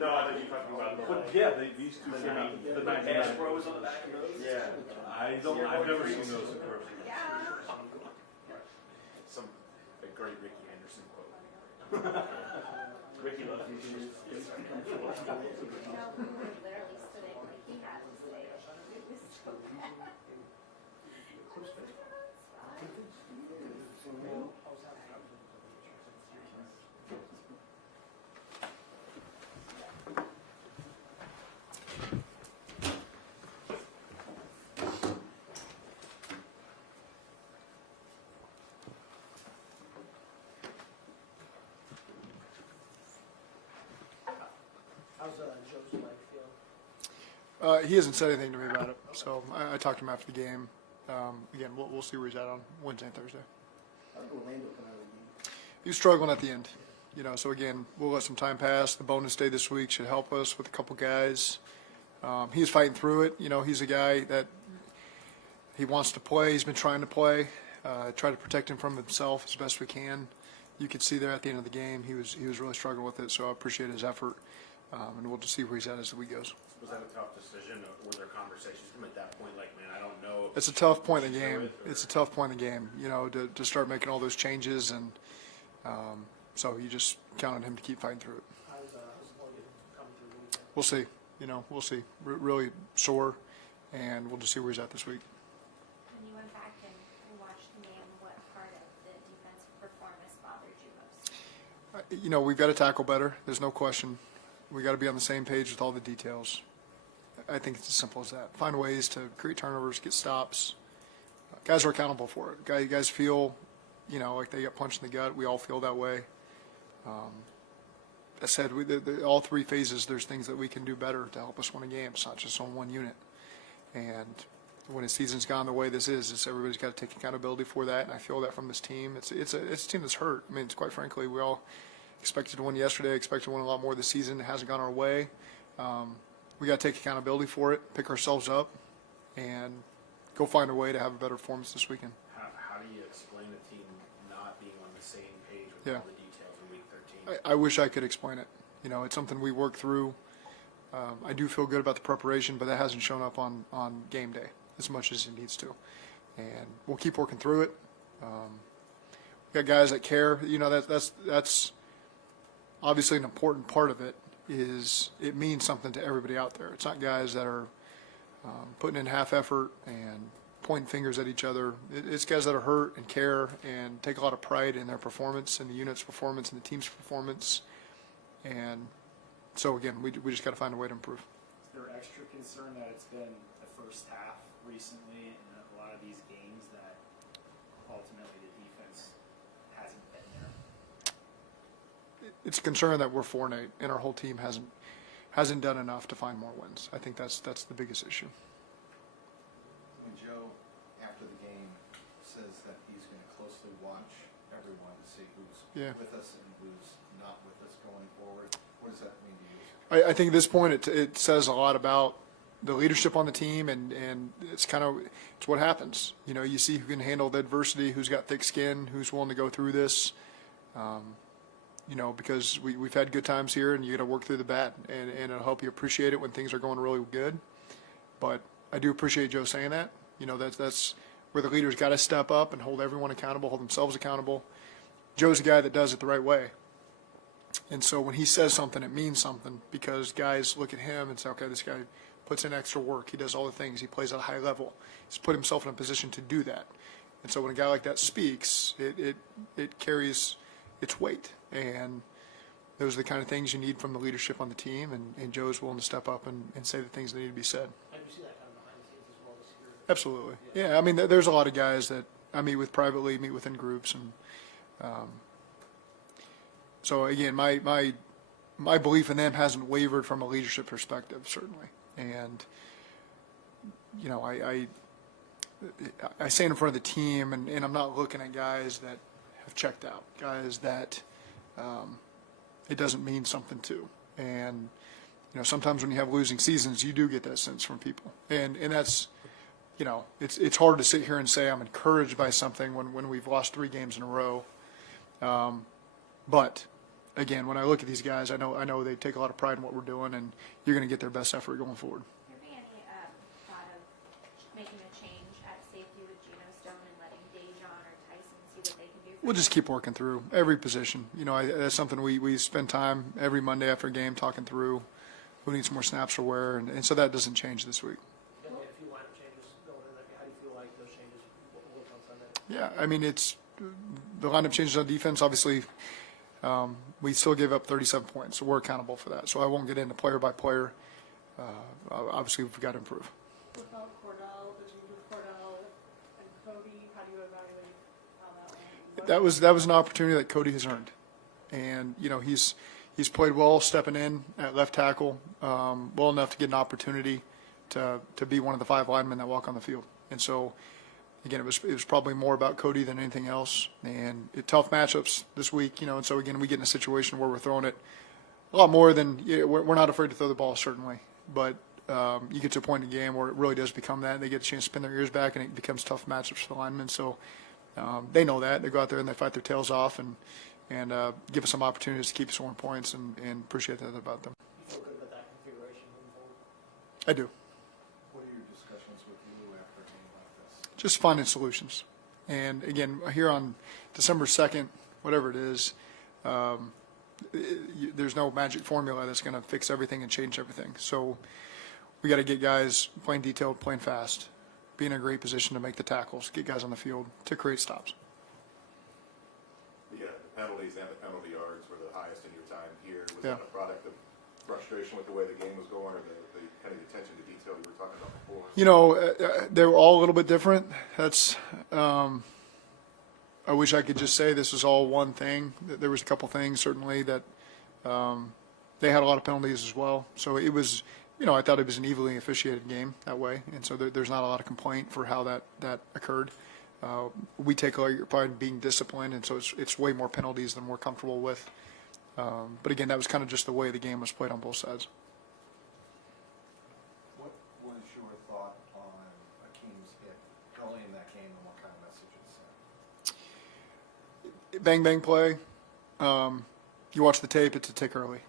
No, I know you're talking about. But yeah, these two came out the Cash 99. Bros on the back of those? Yeah, I've never seen those in person. A great Ricky Anderson quote. Ricky loves you. We were literally sitting like he had to say it. It was so bad. How's Joe's leg feel? He hasn't said anything to me about it, so I talked to him after the game. Again, we'll see where he's at on Wednesday and Thursday. How did Orlando come out of the game? He was struggling at the end, so again, we'll let some time pass. The bonus day this week should help us with a couple guys. He's fighting through it. He's a guy that he wants to play. He's been trying to play. Try to protect him from himself as best we can. You could see there at the end of the game, he was really struggling with it, so I appreciate his effort. And we'll just see where he's at as the week goes. Was that a tough decision? Or were there conversations with him at that point? Like, man, I don't know. It's a tough point in the game. It's a tough point in the game, to start making all those changes, and so you just count on him to keep fighting through it. How's the ball coming through the weekend? We'll see. We'll see. Really sore, and we'll just see where he's at this week. When you went back and watched the game, what part of the defensive performance bothered you most? We've got to tackle better. There's no question. We got to be on the same page with all the details. I think it's as simple as that. Find ways to create turnovers, get stops. Guys are accountable for it. Guys feel, like they get punched in the gut. We all feel that way. I said, all three phases, there's things that we can do better to help us win a game. It's not just on one unit. And when a season's gone the way this is, everybody's got to take accountability for that. And I feel that from this team. It's a team that's hurt. I mean, quite frankly, we all expected to win yesterday, expected to win a lot more this season. It hasn't gone our way. We got to take accountability for it, pick ourselves up, and go find a way to have a better performance this weekend. How do you explain a team not being on the same page with all the details in Week 13? I wish I could explain it. It's something we work through. I do feel good about the preparation, but that hasn't shown up on game day as much as it needs to. And we'll keep working through it. We got guys that care. That's obviously an important part of it. Is it means something to everybody out there. It's not guys that are putting in half effort and pointing fingers at each other. It's guys that are hurt and care and take a lot of pride in their performance and the unit's performance and the team's performance. And so, again, we just got to find a way to improve. Is there extra concern that it's been the first half recently in a lot of these games that ultimately the defense hasn't been there? It's a concern that we're 4-8 and our whole team hasn't done enough to find more wins. I think that's the biggest issue. When Joe, after the game, says that he's going to closely watch everyone to see who's with us and who's not with us going forward, what does that mean to you? I think at this point it says a lot about the leadership on the team, and it's what happens. You see who can handle the adversity, who's got thick skin, who's willing to go through this. Because we've had good times here, and you got to work through the bad, and it'll help you appreciate it when things are going really good. But I do appreciate Joe saying that. That's where the leaders got to step up and hold everyone accountable, hold themselves accountable. Joe's a guy that does it the right way. And so when he says something, it means something, because guys look at him and say, okay, this guy puts in extra work. He does all the things. He plays at a high level. He's put himself in a position to do that. And so when a guy like that speaks, it carries its weight. And those are the kind of things you need from the leadership on the team, and Joe's willing to step up and say the things that need to be said. Have you seen that kind of behind the scenes as well this year? Absolutely. Yeah, I mean, there's a lot of guys that I meet with privately, meet with in groups, and so again, my belief in them hasn't wavered from a leadership perspective, certainly. And I say it in front of the team, and I'm not looking at guys that have checked out, guys that it doesn't mean something to. And sometimes when you have losing seasons, you do get that sense from people, and that's it's hard to sit here and say I'm encouraged by something when we've lost 3 games in a row. But again, when I look at these guys, I know they take a lot of pride in what we're doing, and you're going to get their best effort going forward. There be any thought of making a change at safety with Geno Stone and letting Dejon or Tyson see what they can do? We'll just keep working through every position. That's something we spend time every Monday after a game talking through who needs more snaps or where, and so that doesn't change this week. You made a few lineup changes going in. How do you feel like those changes will look on Sunday? Yeah, I mean, it's the lineup changes on defense. Obviously, we still gave up 37 points, so we're accountable for that. So I won't get into player by player. Obviously, we've got to improve. What about Cordell? Did you move Cordell and Cody? How do you evaluate how that went? That was an opportunity that Cody has earned, and he's played well stepping in at left tackle, well enough to get an opportunity to be one of the 5 linemen that walk on the field. And so, again, it was probably more about Cody than anything else. And tough matchups this week, and so again we get in a situation where we're throwing it a lot more than we're not afraid to throw the ball, certainly, but you get to a point in the game where it really does become that. They get a chance to spin their ears back, and it becomes tough matchups for the linemen. So they know that. They go out there and they fight their tails off and give us some opportunities to keep scoring points, and appreciate that about them. You feel good about that configuration moving forward? I do. What are your discussions with Lou after a game like this? Just finding solutions. And again, here on December 2nd, whatever it is, there's no magic formula that's going to fix everything and change everything. So we got to get guys playing detailed, playing fast, be in a great position to make the tackles, get guys on the field to create stops. Yeah, the penalties and the penalty yards were the highest in your time here. Was Yeah. that a product of frustration with the way the game was going, or the kind of attention to detail you were talking about before? They were all a little bit different. That's I wish I could just say this was all one thing. There was a couple things certainly that they had a lot of penalties as well. So it was, I thought it was an evenly officiated game that way, and so there's not a lot of complaint for how that occurred. We take a lot of pride in being disciplined, and so it's way more penalties than we're comfortable with. But again, that was kind of just the way the game was played on both sides. What was your thought on Akeem's hit early in that game, and what kind of message it sent? Bang bang play. You watch the tape; it's a tick early,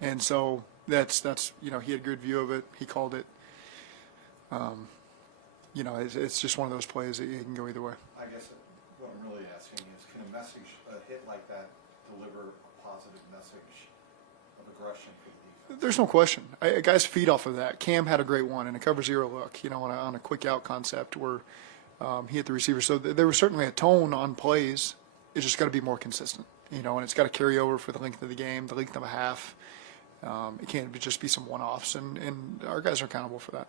and so that's he had a good view of it. He called it. It's just one of those plays that you can go either way. I guess what I'm really asking is, can a hit like that deliver a positive message of aggression for the defense? There's no question. Guys feed off of that. Cam had a great one in a cover zero look, on a quick out concept where he hit the receiver. So there was certainly a tone on plays. It's just got to be more consistent, and it's got to carry over for the length of the game, the length of a half. It can't just be some one-offs, and our guys are accountable for that.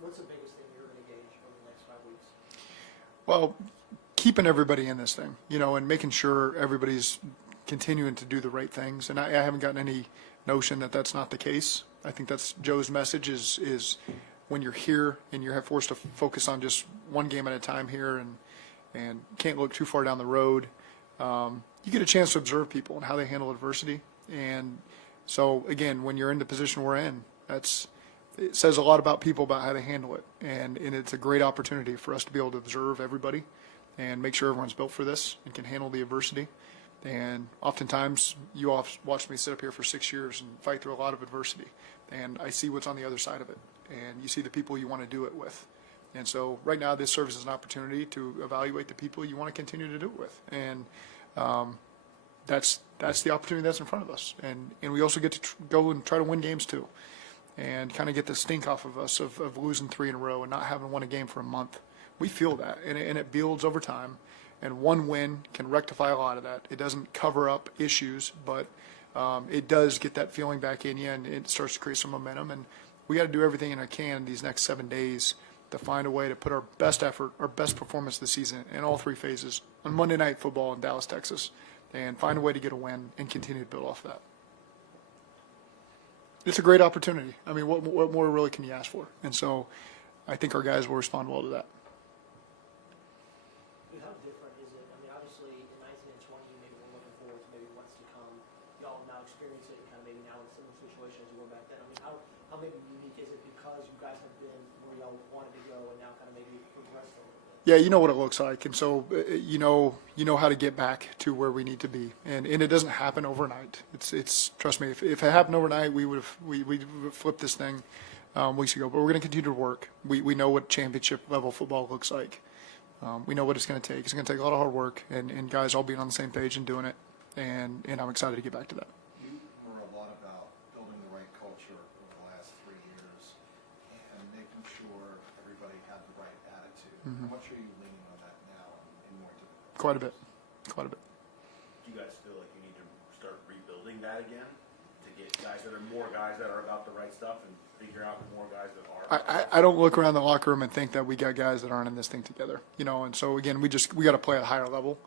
What's the biggest thing you're going to gauge over the next 5 weeks? Well, keeping everybody in this thing, and making sure everybody's continuing to do the right things. And I haven't gotten any notion that that's not the case. I think that's Joe's message is when you're here and you're forced to focus on just one game at a time here and can't look too far down the road, you get a chance to observe people and how they handle adversity. And so, again, when you're in the position we're in, it says a lot about people, about how they handle it. And it's a great opportunity for us to be able to observe everybody and make sure everyone's built for this and can handle the adversity. And oftentimes, you all watched me sit up here for 6 years and fight through a lot of adversity. And I see what's on the other side of it. And you see the people you want to do it with. And so right now, this serves as an opportunity to evaluate the people you want to continue to do it with. And that's the opportunity that's in front of us. And we also get to go and try to win games too. And kind of get the stink off of us of losing 3 in a row and not having won a game for a month. We feel that, and it builds over time. And one win can rectify a lot of that. It doesn't cover up issues, but it does get that feeling back in you, and it starts to create some momentum. And we got to do everything in our can these next 7 days to find a way to put our best effort, our best performance this season in all 3 phases on Monday Night Football in Dallas, Texas, and find a way to get a win and continue to build off that. It's a great opportunity. I mean, what more really can you ask for? And so I think our guys will respond well to that. How different is it? I mean, obviously, in 19 and 20, you maybe were looking forward to maybe what's to come. Y'all now experience it, kind of maybe now in similar situations you go back then. I mean, how maybe unique is it because you guys have been where y'all wanted to go and now kind of maybe progressed a little bit? Yeah, you know what it looks like, and so you know how to get back to where we need to be, and it doesn't happen overnight. It's trust me, if it happened overnight, we would have flipped this thing weeks ago. But we're going to continue to work. We know what championship level football looks like. We know what it's going to take. It's going to take a lot of hard work, and guys all being on the same page and doing it, and I'm excited to get back to that. You were a lot about building the right culture over the last 3 years and making sure everybody had the right attitude. Mm-hmm. How much are you leaning on that now and more to the Quite a bit. Do you guys feel like you need to start rebuilding that again? To get guys that are more guys that are about the right stuff and figure out more guys that are? I don't look around the locker room and think that we got guys that aren't in this thing together, and so again, we got to play at a higher level.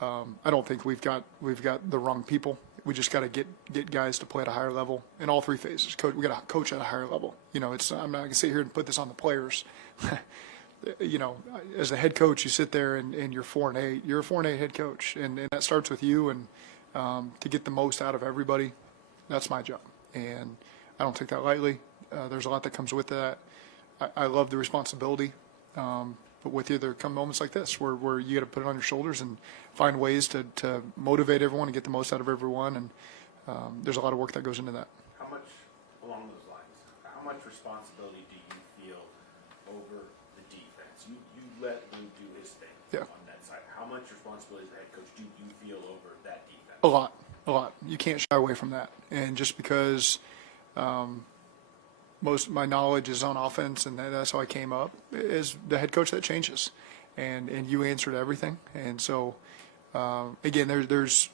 I don't think we've got the wrong people. We just got to get guys to play at a higher level in all three phases. We got to coach at a higher level. I'm not going to sit here and put this on the players. As a head coach, you sit there and you're 4-8. You're a 4-8 head coach, and that starts with you. And to get the most out of everybody, that's my job, and I don't take that lightly. There's a lot that comes with that. I love the responsibility, but with you, there come moments like this where you got to put it on your shoulders and find ways to motivate everyone and get the most out of everyone. And there's a lot of work that goes into that. How much, along those lines, how much responsibility do you feel over the defense? You let Lou do his thing on that side. How much responsibility as the head coach do you feel over that defense? A lot. You can't shy away from that. And just because most of my knowledge is on offense, and that's how I came up, is the head coach that changes, and you answer to everything. And so, again, there's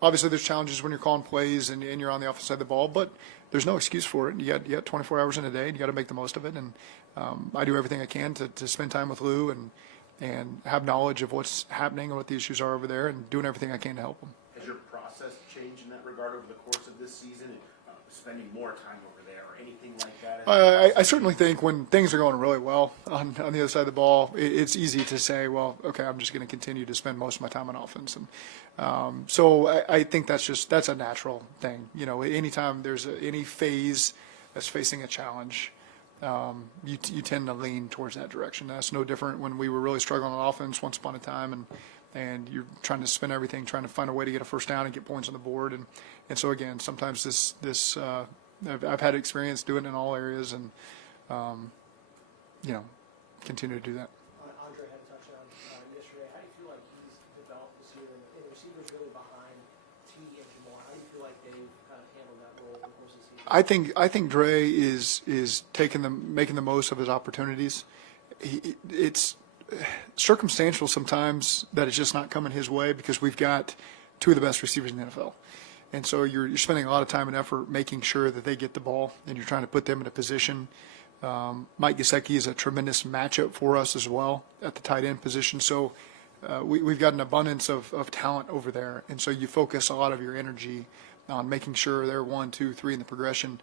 obviously there's challenges when you're calling plays and you're on the offensive side of the ball, but there's no excuse for it. You got 24 hours in a day, and you got to make the most of it. And I do everything I can to spend time with Lou and have knowledge of what's happening and what the issues are over there, and doing everything I can to help him. Has your process changed in that regard over the course of this season? Spending more time over there or anything like that? I certainly think when things are going really well on the other side of the ball, it's easy to say, well, okay, I'm just going to continue to spend most of my time on offense. And so I think that's a natural thing. Anytime there's any phase that's facing a challenge, you tend to lean towards that direction. That's no different when we were really struggling on offense once upon a time, and you're trying to spin everything, trying to find a way to get a first down and get points on the board. And so again, sometimes this I've had experience doing it in all areas, and continue to do that. Andre had a touchdown yesterday. How do you feel like he's developed this year? And the receivers really behind T and Jamal. How do you feel like they've kind of handled that role over the course of the season? I think Dre is making the most of his opportunities. It's circumstantial sometimes that it's just not coming his way because we've got two of the best receivers in the NFL. And so you're spending a lot of time and effort making sure that they get the ball, and you're trying to put them in a position. Mike Gesicki is a tremendous matchup for us as well at the tight end position. So we've got an abundance of talent over there. And so you focus a lot of your energy on making sure they're 1, 2, 3 in the progression.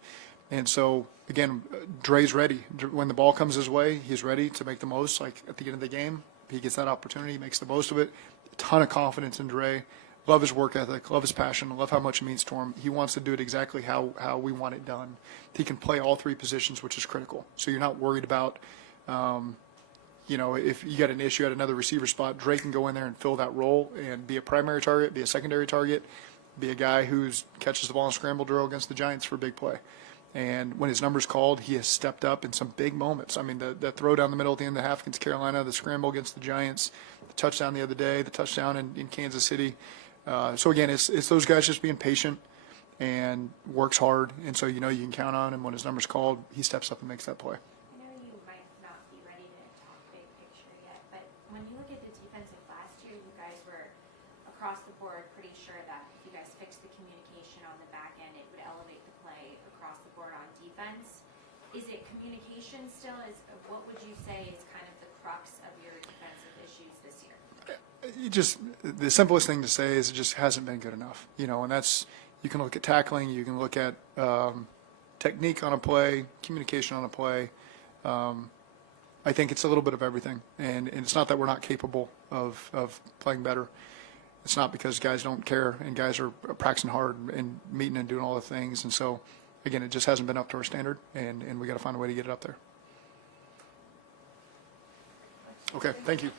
And so, again, Dre's ready. When the ball comes his way, he's ready to make the most. Like at the end of the game, he gets that opportunity, he makes the most of it. A ton of confidence in Dre. Love his work ethic, love his passion, love how much it means to him. He wants to do it exactly how we want it done. He can play all three positions, which is critical. So you're not worried about, if you got an issue at another receiver spot, Dre can go in there and fill that role and be a primary target, be a secondary target, be a guy who catches the ball in a scramble drill against the Giants for a big play. And when his number's called, he has stepped up in some big moments. I mean, the throw down the middle at the end of the half against Carolina, the scramble against the Giants, the touchdown the other day, the touchdown in Kansas City. So again, it's those guys just being patient and works hard, and so you can count on him. When his number's called, he steps up and makes that play. I know you might not be ready to talk big picture yet, but when you look at the defensive last year, you guys were across the board pretty sure that if you guys fixed the communication on the back end, it would elevate the play across the board on defense. Is it communication still? What would you say is kind of the crux of your defensive issues this year? The simplest thing to say is it just hasn't been good enough, and that's, you can look at tackling, you can look at technique on a play, communication on a play. I think it's a little bit of everything, and it's not that we're not capable of playing better. It's not because guys don't care and guys are practicing hard and meeting and doing all the things, and so again, it just hasn't been up to our standard, and we got to find a way to get it up there. Okay, thank you.